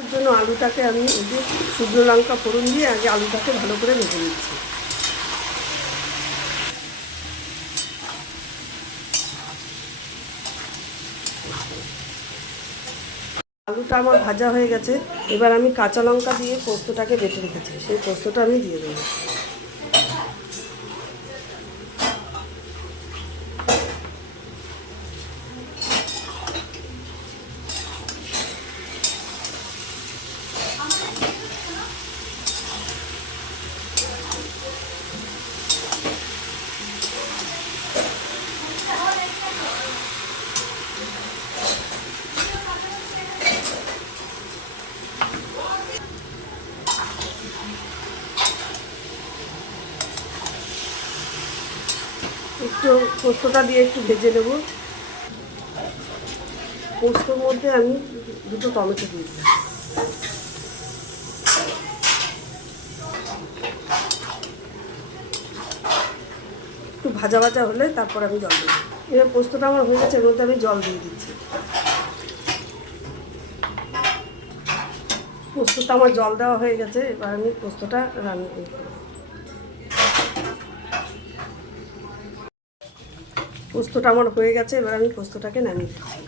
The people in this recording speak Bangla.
এর জন্য আলুটাকে আমি এই যে শুকনো লঙ্কা ফোড়ন দিয়ে আগে আলুটাকে ভালো করে ভেজে নিচ্ছি। আলুটা আমার ভাজা হয়ে গেছে, এবার আমি কাঁচা লঙ্কা দিয়ে পোস্তটাকে বেটে রেখেছি, সেই পোস্তটা আমি দিয়ে দেবো। একটু পোস্তটা দিয়ে একটু ভেজে নেব। পোস্তর মধ্যে আমি দুটো টমেটো দিয়ে দিলাম। একটু ভাজা ভাজা হলে তারপর আমি জল দেবো। এবার পোস্তটা আমার হয়ে গেছে, এর মধ্যে আমি জল দিয়ে দিচ্ছি। পোস্তটা আমার জল দেওয়া হয়ে গেছে, এবার আমি পোস্তটা রান্না করব। পোস্তটা আমার হয়ে গেছে, এবার আমি পোস্তটাকে নামিয়ে দিচ্ছি।